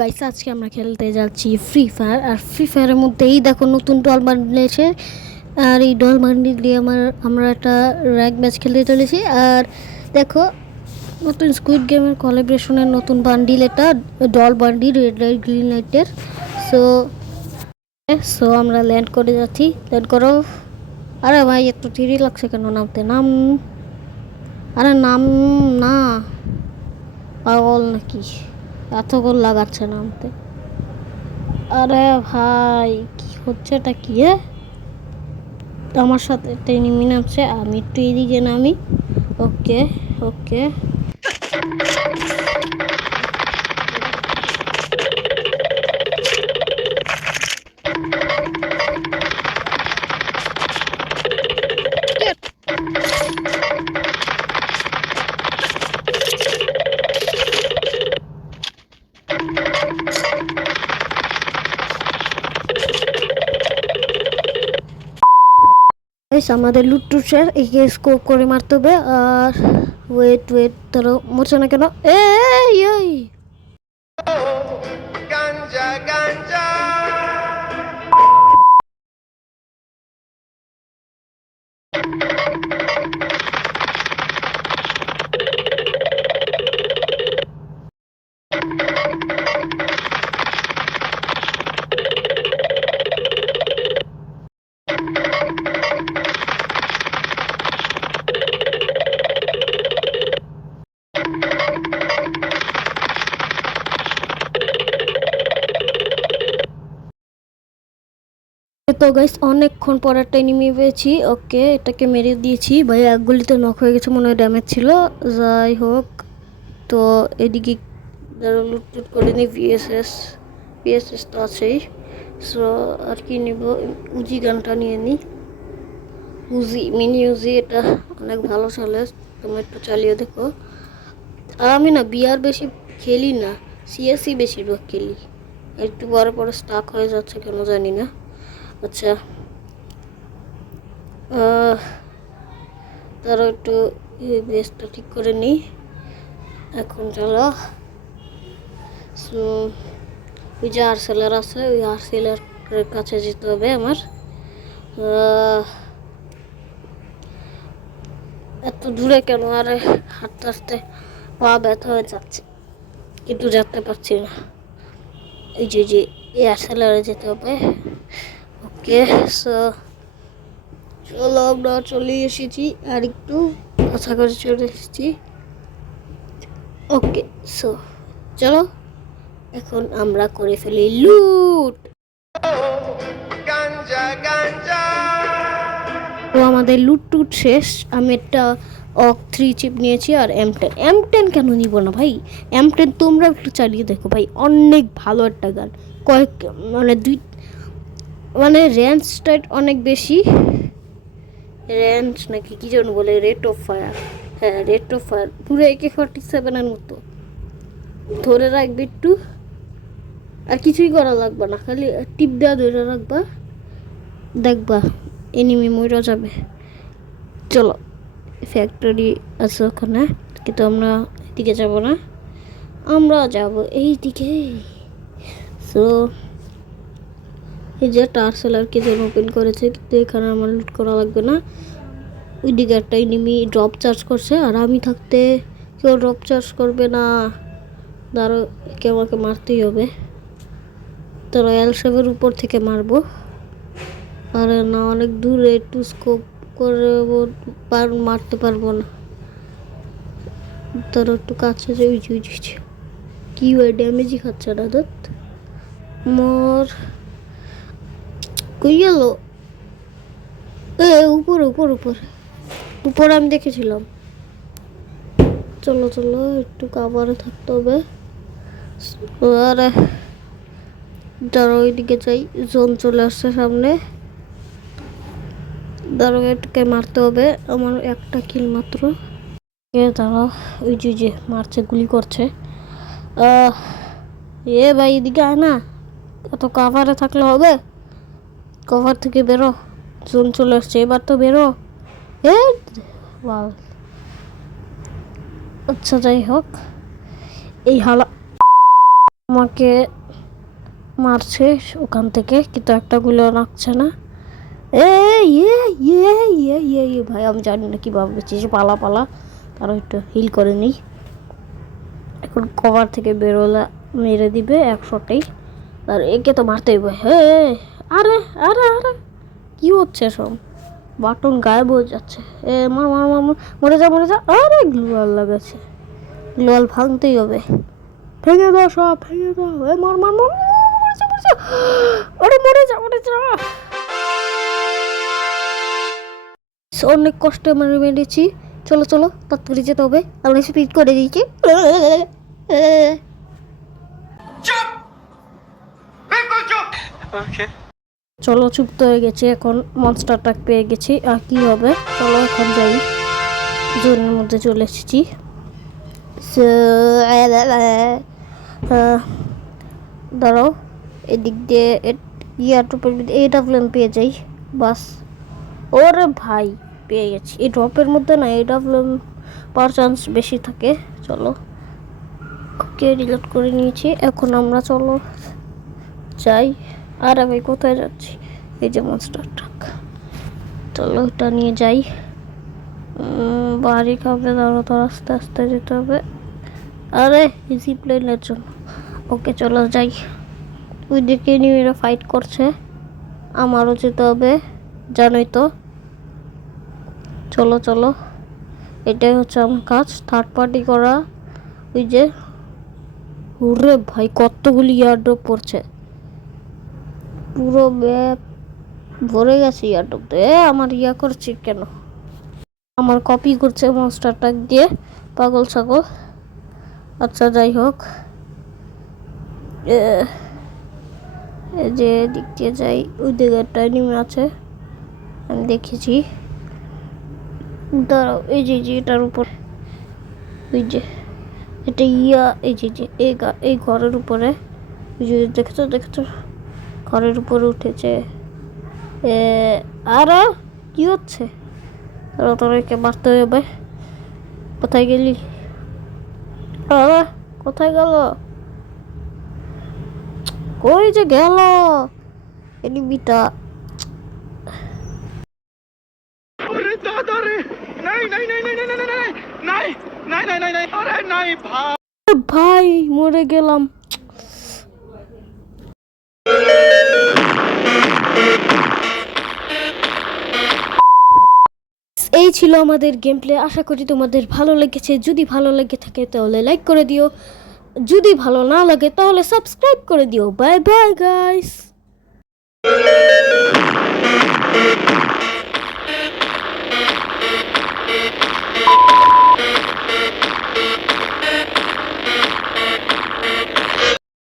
Guys আজকে আমরা খেলতে যাচ্ছি ফ্রি ফায়ার আর ফ্রি ফায়ারের মধ্যেই দেখো নতুন ডল বান্ডিল এসে আর এই ডল বান্ডিল দিয়ে আমার, আমরা একটা র্যাক ম্যাচ খেলতে চলেছি। আর দেখো, নতুন স্কুইড গেমের কলাবরেশনের নতুন বান্ডিল এটা doll bundle red light green লাইটের সো সো আমরা ল্যান্ড করে যাচ্ছি। ল্যান্ড করো। আরে ভাই একটু থ্রি লাগছে কেন? নামতে নাম। আরে নাম না। পাগল নাকি? এত গোল লাগাচ্ছে নামতে। আরে ভাই, কি হচ্ছে এটা কি আমার সাথে ট্রেনিং এনিমি নামছে, আমি একটু এদিকে নামি। ওকে ওকে। গাইস আমাদের লুট্টু স্যার একে স্কোপ করে মারতে হবে। আর ওয়েট ওয়েট ধরো মরছে না কেন? এই তো গাইস অনেকক্ষণ পর একটা এনিমি পেয়েছি। ওকে এটাকে মেরে দিয়েছি। ভাই এক গুলিতে নক হয়ে গেছে, মনে হয় ড্যামেজ ছিল। যাই হোক, তো এদিকে লুট টুট করে নিই ভিএসএস ভিএসএস তো আছেই। সো আর কি নিব? উজি গানটা নিয়ে নিই উজি মিনি উজি এটা অনেক ভালো চলে তুমি একটু চালিয়ে দেখো। আর আমি না বিয়ার বেশি খেলি না সিএসই বেশিরভাগ খেলি। একটু বড় বড় স্টাক হয়ে যাচ্ছে কেন জানি না। আচ্ছা। তারও একটু বেসটা ঠিক করে নিই। এখন চলো। ওই যে আরসেলার আছে, ওই আরসেলারের কাছে যেতে হবে আমার। এত দূরে কেন? আরে, হাঁটতে হাঁটতে পা ব্যথা হয়ে যাচ্ছে। কিন্তু যেতে পারছি না। এই যে যে এয়ারসেলারে যেতে হবে। ওকে সো চলো আমরা চলে এসেছি আর একটু কাছাকাছি চলে এসেছি। ওকে সো চলো এখন আমরা করে ফেলি লুট. তো আমাদের লুট টুট শেষ। আমি একটা অক থ্রি চিপ নিয়েছি আর এম টেন এম টেন কেন নিব না ভাই? এম টেন তোমরা একটু চালিয়ে দেখো ভাই অনেক ভালো একটা গান। কয়েক মানে দুই মানে রেঞ্জ টাইট অনেক বেশি। রেঞ্জ নাকি কি যেন বলে রেট অফ ফায়ার হ্যাঁ রেট অফ ফায়ার পুরো একে ফর্টি সেভেনের মতো। ধরে রাখবে একটু। আর কিছুই করা লাগবে না, খালি টিপ দেওয়া ধরে রাখবা। দেখবা এনিমি মরে যাবে। চলো ফ্যাক্টরি আছে ওখানে, কিন্তু আমরা এদিকে যাব না। আমরা যাব এই দিকে সো এই যে টার সেলার কে যেন ওপেন করেছে, কিন্তু এখানে আমার লুট করা লাগবে না। ওই দিকে একটা এনিমি ড্রপ চার্জ করছে, আর আমি থাকতে কেউ ড্রপ চার্জ করবে না। ধরো কেউ আমাকে মারতেই হবে। তো রয়্যাল শেভের উপর থেকে মারবো। আর না, অনেক দূরে একটু স্কোপ করে পার, মারতে পারব না। তোর একটু কাছে যে উঁচু উঁচু কি ওই ড্যামেজই খাচ্ছে না দত মোর কই গেল? এ, উপর উপর উপর। উপর আমি দেখেছিলাম। চলো চলো, একটু কাবারে থাকতে হবে। আরে ধরো ওইদিকে যাই। জোন চলে আসছে সামনে। ধরো এটাকে মারতে হবে। আমার একটা কিল মাত্র। এ, দাঁড়াও, ওই যে যে, মারছে, গুলি করছে। এ ভাই, এদিকে আয় না। এত কাভারে থাকলে হবে? কভার থেকে বেরো, জোন চলে আসছে, এবার তো বেরো। এ আচ্ছা যাই হোক। এই হালা আমাকে মারছে ওখান থেকে, কিন্তু একটা গুলো রাখছে না। এ ইয়ে ইয়ে ইয়ে ইয়ে ইয়ে ভাই, আমি জানি না কীভাবে বেঁচেছি পালা পালা। তারা একটু হিল করে নিই। এখন কভার থেকে বেরোলে মেরে দিবে একশোটাই। আর একে তো মারতেই হবে হে আরে আরে আরে। কি হচ্ছে সব বাটন গায়েব হয়ে যাচ্ছে। এ মার মার মার মার, যা মরে যা। আরে গ্লুয়াল লাগাচ্ছে। গ্লুয়াল ভাঙতেই হবে। ভেঙে দাও সব ভেঙে দাও। এ মার মার মার মার, মরে যা, মরে যা। আরে মরে যা মরে যা। অনেক কষ্টে মেরে মেরেছি। চলো চলো তাড়াতাড়ি যেতে হবে। আমরা স্পিড করে দিয়েছি চুপ! চলো চুপ্ত হয়ে গেছি, এখন মনস্টার ট্রাক পেয়ে গেছি। আর কি হবে? চলো এখন যাই। জোনের মধ্যে চলে এসেছি। দাঁড়াও, এদিক দিয়ে ইয়ারটপের এই ডাবলেন পেয়ে যাই। বাস। ওরে ভাই, পেয়ে গেছি। এই ড্রপের মধ্যে না, এই ডাবলেন পাওয়ার চান্স বেশি থাকে। চলো ওকে রিলোড করে নিয়েছি। এখন আমরা চলো, যাই। আরে ভাই কোথায় যাচ্ছি? এই যে মনস্টার ট্রাক চলো এটা নিয়ে যাই। বাড়ি খাবে দাঁড়ো তো, আস্তে আস্তে যেতে হবে। আরে ইজি প্লেনের জন্য। ওকে, চলো যাই। ওই দিকে নিউরা ফাইট করছে, আমারও যেতে হবে, জানোই তো। চলো চলো। এটাই হচ্ছে আমার কাজ থার্ড পার্টি করা। ওই যে, ওরে ভাই, কতগুলি ইয়ারড্রপ পড়ছে। পুরো ম্যাপ ভরে গেছে ইয়ারড্রপ এ, আমার ইয়া করছে কেন? আমার কপি করছে মনস্টার টাক দিয়ে, পাগল ছাগল। আচ্ছা যাই হোক। যে দিক দিয়ে যাই, ওই দিকে এনিমি আছে, আমি দেখেছি। দাঁড়াও, এই যে যে, এটার উপর। ওই যে, এটা ইয়া, এই যে যে এই ঘরের উপরে। ওই যে, দেখেছ দেখেছ? ঘরের উপরে উঠেছে আর কি হচ্ছে তোমাকে মারতে হবে কোথায় গেলি কোথায় গেল কই যে গেল এনিমিটা ভাই মরে গেলাম এই ছিল আমাদের গেম প্লে আশা করি তোমাদের ভালো লেগেছে। যদি ভালো লেগে থাকে তাহলে লাইক করে দিও। যদি ভালো না লাগে তাহলে সাবস্ক্রাইব করে দিও। Bye bye guys